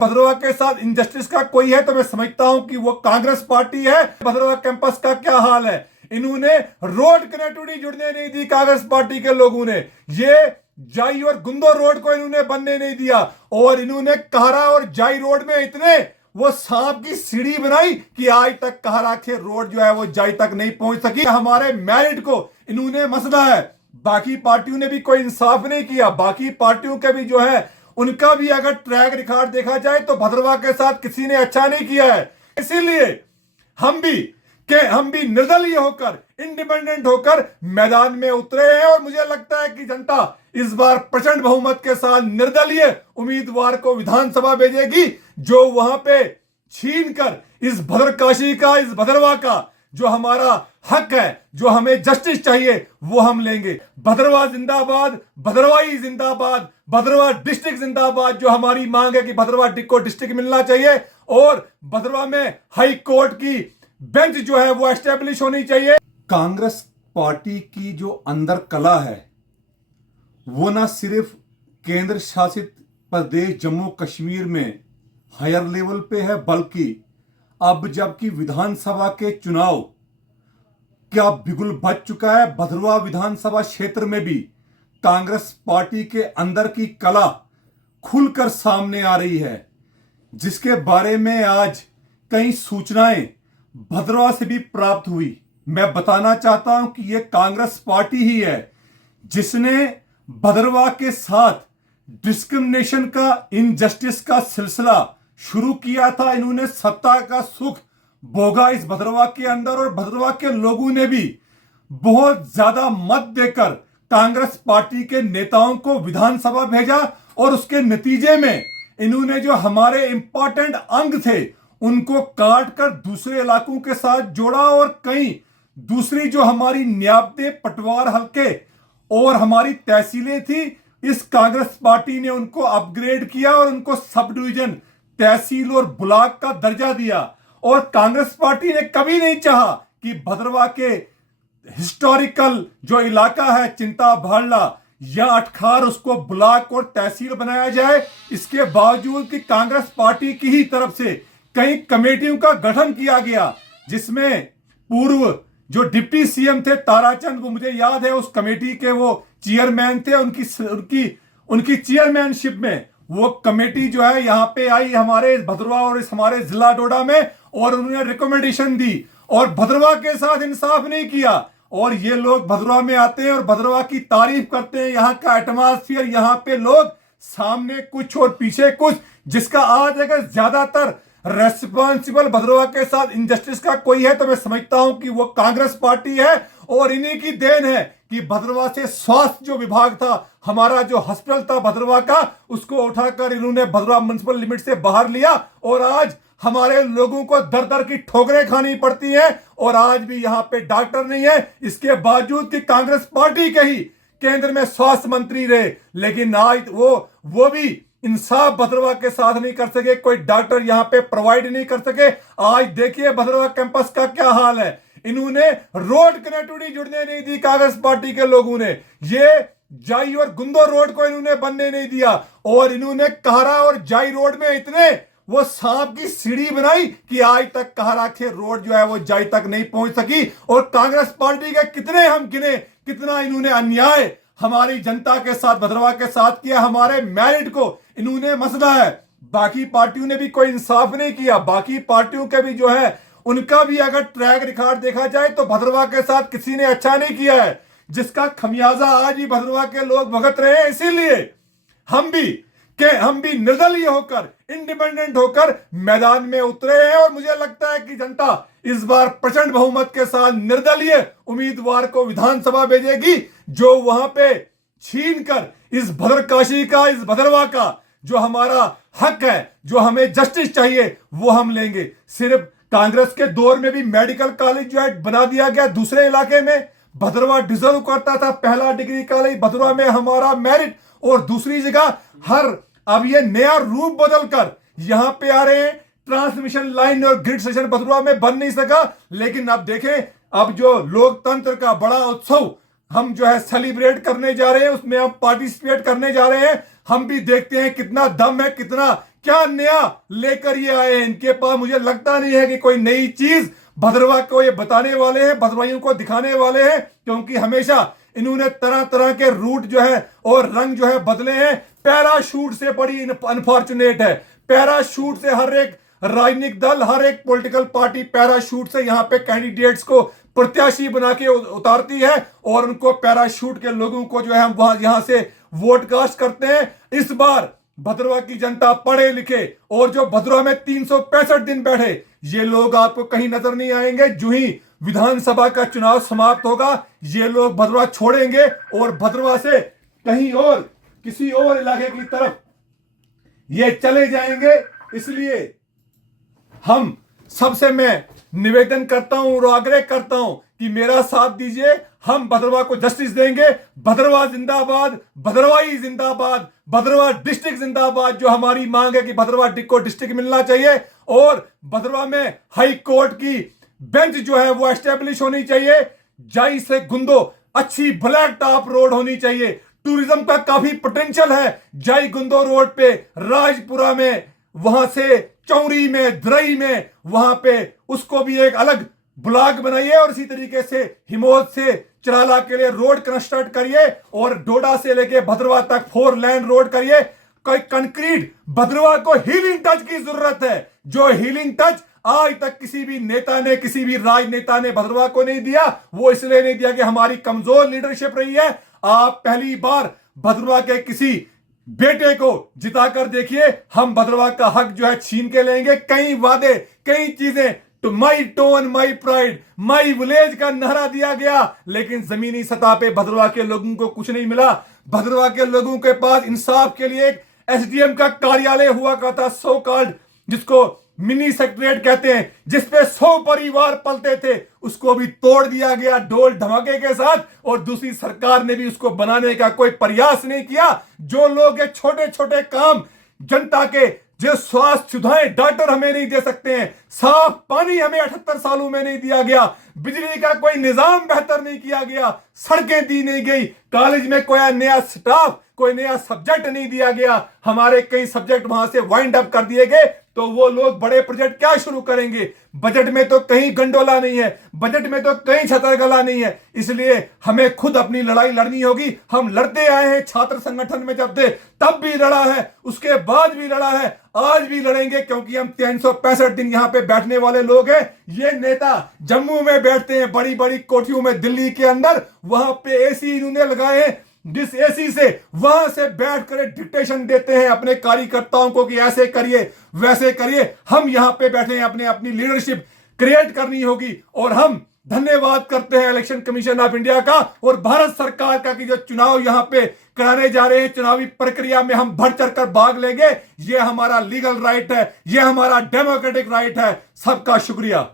भद्रवाह के साथ इनजस्टिस का कोई है तो मैं समझता हूं कि वो कांग्रेस पार्टी है। भद्रवाह कैंपस का क्या हाल है, इन्होंने रोड कनेक्टिविटी जुड़ने नहीं दी कांग्रेस पार्टी के लोगों ने। ये जाई और गुंदो रोड को इन्होंने बनने नहीं दिया और इन्होंने कहरा और जाई रोड में इतने वो सांप की सीढ़ी बनाई कि आज तक कहरा के रोड जो है वो जाई तक नहीं पहुंच सकी। हमारे मेरिट को इन्होंने मसला है। बाकी पार्टियों ने भी कोई इंसाफ नहीं किया। बाकी पार्टियों के भी जो है उनका भी अगर ट्रैक रिकॉर्ड देखा जाए तो भद्रवाह के साथ किसी ने अच्छा नहीं किया है। इसीलिए हम भी निर्दलीय होकर, इंडिपेंडेंट होकर मैदान में उतरे हैं और मुझे लगता है कि जनता इस बार प्रचंड बहुमत के साथ निर्दलीय उम्मीदवार को विधानसभा भेजेगी, जो वहां पे छीन कर इस भद्रकाशी का, इस भद्रवाह का जो हमारा हक है, जो हमें जस्टिस चाहिए, वो हम लेंगे। भद्रवाह जिंदाबाद, भद्रवाही जिंदाबाद, भद्रवाह डिस्ट्रिक्ट जिंदाबाद। जो हमारी मांग है कि भद्रवाह को डिस्ट्रिक्ट मिलना चाहिए और भद्रवाह में हाई कोर्ट की बेंच जो है वो एस्टेब्लिश होनी चाहिए। कांग्रेस पार्टी की जो अंदर कला है वो ना सिर्फ केंद्र शासित प्रदेश जम्मू कश्मीर में हायर लेवल पे है, बल्कि अब जबकि विधानसभा के चुनाव क्या बिगुल बज चुका है, भद्रवाह विधानसभा क्षेत्र में भी कांग्रेस पार्टी के अंदर की कला खुलकर सामने आ रही है, जिसके बारे में आज कई सूचनाएं भद्रवाह से भी प्राप्त हुई। मैं बताना चाहता हूं कि यह कांग्रेस पार्टी ही है जिसने भद्रवाह के साथ डिस्क्रिमिनेशन का, इनजस्टिस का सिलसिला शुरू किया था। इन्होंने सत्ता का सुख भोगा इस भद्रवाह के अंदर और भद्रवाह के लोगों ने भी बहुत ज्यादा मत देकर कांग्रेस पार्टी के नेताओं को विधानसभा भेजा और उसके नतीजे में इन्होंने जो हमारे इंपॉर्टेंट अंग थे उनको काट कर दूसरे इलाकों के साथ जोड़ा और कई दूसरी जो हमारी न्याबते, पटवार हल्के और हमारी तहसीलें थी, इस कांग्रेस पार्टी ने उनको अपग्रेड किया और उनको सब डिवीजन, तहसील और ब्लॉक का दर्जा दिया। और कांग्रेस पार्टी ने कभी नहीं चाहा कि भद्रवाह के हिस्टोरिकल जो इलाका है चिंता भाड़ला या अटखार, उसको ब्लॉक और तहसील बनाया जाए। इसके बावजूद कि कांग्रेस पार्टी की ही तरफ से कई कमेटियों का गठन किया गया, जिसमें पूर्व जो डिप्टी सीएम थे ताराचंद, वो मुझे याद है उस कमेटी के वो चेयरमैन थे। उनकी चेयरमैनशिप में वो कमेटी जो है यहाँ पे आई हमारे भद्रवाह और इस हमारे जिला डोडा में, और उन्होंने रिकमेंडेशन दी और भद्रवाह के साथ इंसाफ नहीं किया। और ये लोग भद्रवाह में आते हैं और भद्रवाह की तारीफ करते हैं, यहाँ का एटमॉस्फेयर, यहाँ पे लोग सामने कुछ और पीछे कुछ, जिसका आज अगर ज्यादातर रेस्पॉन्सिबल भद्रवाह के साथ इनजस्टिस का कोई है तो मैं समझता हूं कि वो कांग्रेस पार्टी है। और इन्हीं की देन है कि भद्रवाह से स्वास्थ्य जो विभाग था, हमारा जो हॉस्पिटल था भद्रवाह का, उसको उठाकर इन्होंने भद्रवाह म्युनिसिपल लिमिट से बाहर लिया और आज हमारे लोगों को दर दर की ठोकरें खानी पड़ती हैं और आज भी यहाँ पे डॉक्टर नहीं है। इसके बावजूद कि कांग्रेस पार्टी के ही केंद्र में स्वास्थ्य मंत्री रहे, लेकिन आज वो भी इंसाफ भद्रवाह के साथ नहीं कर सके, कोई डॉक्टर यहाँ पे प्रोवाइड नहीं कर सके। आज देखिए भद्रवाह कैंपस का क्या हाल है, इन्होंने रोड कनेक्टिविटी जुड़ने नहीं दी कांग्रेस पार्टी के लोगों ने। ये जाई और गुंदो रोड को इन्होंने बनने नहीं दिया और इन्होंने कहरा और जाई रोड में इतने वो सांप की सीढ़ी बनाई कि आज तक कहरा के रोड जो है वो जाई तक नहीं पहुंच सकी। और कांग्रेस पार्टी के कितने हम गिने, कितना इन्होंने अन्याय हमारी जनता के साथ, भद्रवाह के साथ किया। हमारे मेरिट को इन्होंने मसला है। बाकी पार्टियों ने भी कोई इंसाफ नहीं किया। बाकी पार्टियों के भी जो है उनका भी अगर ट्रैक रिकॉर्ड देखा जाए तो भद्रवाह के साथ किसी ने अच्छा नहीं किया है, जिसका खमियाजा आज भी भद्रवाह के लोग भुगत रहे हैं। इसीलिए हम भी निर्दलीय होकर, इंडिपेंडेंट होकर मैदान में उतरे हैं और मुझे लगता है कि जनता इस बार प्रचंड बहुमत के साथ निर्दलीय उम्मीदवार को विधानसभा भेजेगी, जो वहां पे छीन कर इस भद्रकाशी का, इस भद्रवाह का जो हमारा हक है, जो हमें जस्टिस चाहिए, वो हम लेंगे। सिर्फ कांग्रेस के दौर में भी मेडिकल कॉलेज जो है बना दिया गया दूसरे इलाके में, भद्रवाह डिजर्व करता था पहला डिग्री कॉलेज भद्रवाह में हमारा मेरिट, और दूसरी जगह अब ये नया रूप बदलकर यहां पे आ रहे हैं। ट्रांसमिशन लाइन और ग्रिड स्टेशन भद्रवाह में बन नहीं सका, लेकिन अब देखें, अब जो लोकतंत्र का बड़ा उत्सव हम जो है सेलिब्रेट करने जा रहे हैं, उसमें हम पार्टिसिपेट करने जा रहे हैं। हम भी देखते हैं कितना दम है, क्या नया लेकर ये आए हैं? इनके पास मुझे लगता नहीं है कि कोई नई चीज भद्रवाह को ये बताने वाले हैं, भद्रवाहियों को दिखाने वाले हैं, क्योंकि हमेशा इन्होंने तरह तरह के रूट जो है और रंग जो है बदले हैं। पैराशूट से बड़ी अनफॉर्चुनेट है। पैराशूट से हर एक राजनीतिक दल, हर एक पॉलिटिकल पार्टी पैराशूट से यहां पे कैंडिडेट्स को प्रत्याशी बना के उतारती है और उनको पैराशूट के लोगों को जो है हम वहां यहां से वोट कास्ट करते हैं। इस बार भद्रवाह की जनता पढ़े लिखे और जो भद्रवाह में 365 दिन बैठे, ये लोग आपको कहीं नजर नहीं आएंगे। जो ही विधानसभा का चुनाव समाप्त होगा, ये लोग भद्रवाह छोड़ेंगे और भद्रवाह से कहीं और किसी और इलाके की तरफ ये चले जाएंगे। इसलिए हम सबसे मैं निवेदन करता हूं और आग्रह करता हूं कि मेरा साथ दीजिए। हम भद्रवाह को जस्टिस देंगे। भद्रवाह जिंदाबाद, भद्रवाही जिंदाबाद, भद्रवाह डिस्ट्रिक्ट जिंदाबाद। जो हमारी मांग है कि भद्रवाह को डिस्ट्रिक्ट मिलना चाहिए और भद्रवाह में हाई कोर्ट की बेंच जो है वो एस्टेब्लिश होनी चाहिए। जाई से गुंदो अच्छी ब्लैक टॉप रोड होनी चाहिए। टूरिज्म का काफी पोटेंशियल है जाई गुंदो रोड पे, राजपुरा में, वहां से चौरी में, द्रई में, वहां पे उसको भी एक अलग ब्लॉक बनाइए और इसी तरीके से हिमोद से चराला के लिए रोड कंस्ट्रक्ट करिए और डोडा से लेके भद्रवाह तक 4 लेन रोड करिए। कोई कंक्रीट भद्रवाह को हीलिंग टच की जरूरत है, जो हीलिंग टच आज तक किसी भी नेता ने, किसी भी राजनेता ने भद्रवाह को नहीं दिया। वो इसलिए नहीं दिया कि हमारी कमजोर लीडरशिप रही है। आप पहली बार भद्रवाह के किसी बेटे को जिताकर देखिए, हम भद्रवाह का हक जो है छीन के लेंगे। कई वादे, कई चीजें, to my town my pride, my village का नारा दिया गया, लेकिन जमीनी सतह पे भद्रवाह के लोगों को कुछ नहीं मिला। भद्रवाह के लोगों के पास इंसाफ के लिए एक एसडीएम का कार्यालय हुआ करता, सो कॉल्ड, जिसको मिनी सेक्रेटरीट कहते हैं, जिसपे 100 परिवार पलते थे, उसको भी तोड़ दिया गया ढोल धमाके के साथ। और दूसरी सरकार ने भी उसको बनाने का कोई प्रयास नहीं किया। जो लोग ये छोटे छोटे काम जनता के, जो स्वास्थ्य सुविधाएं डॉक्टर हमें नहीं दे सकते हैं, साफ पानी हमें 78 सालों में नहीं दिया गया, बिजली का कोई निजाम बेहतर नहीं किया गया, सड़कें दी नहीं गई, कॉलेज में कोई नया स्टाफ, कोई नया सब्जेक्ट नहीं दिया गया, हमारे कई सब्जेक्ट वहां से वाइंड अप कर दिए गए, तो वो लोग बड़े प्रोजेक्ट क्या शुरू करेंगे? बजट में तो कहीं गंडोला नहीं है, बजट में तो कहीं छतरगला नहीं है। इसलिए हमें खुद अपनी लड़ाई लड़नी होगी। हम लड़ते आए हैं, छात्र संगठन में जब थे तब भी लड़ा है, उसके बाद भी लड़ा है, आज भी लड़ेंगे, क्योंकि हम 365 दिन यहां पे बैठने वाले लोग हैं। ये नेता जम्मू में बैठते हैं, बड़ी बड़ी कोठियों में दिल्ली के अंदर, वहां पे एसी इन्होंने लगाए हैं, जिस एसी से वहां से बैठ कर डिक्टेशन देते हैं अपने कार्यकर्ताओं को कि ऐसे करिए वैसे करिए। हम यहां पे बैठे हैं, अपनी लीडरशिप क्रिएट करनी होगी। और हम धन्यवाद करते हैं इलेक्शन कमीशन ऑफ इंडिया का और भारत सरकार का कि जो चुनाव यहां पे कराने जा रहे हैं, चुनावी प्रक्रिया में हम बढ़ चढ़कर भाग लेंगे। ये हमारा लीगल राइट है, ये हमारा डेमोक्रेटिक राइट है। सबका शुक्रिया।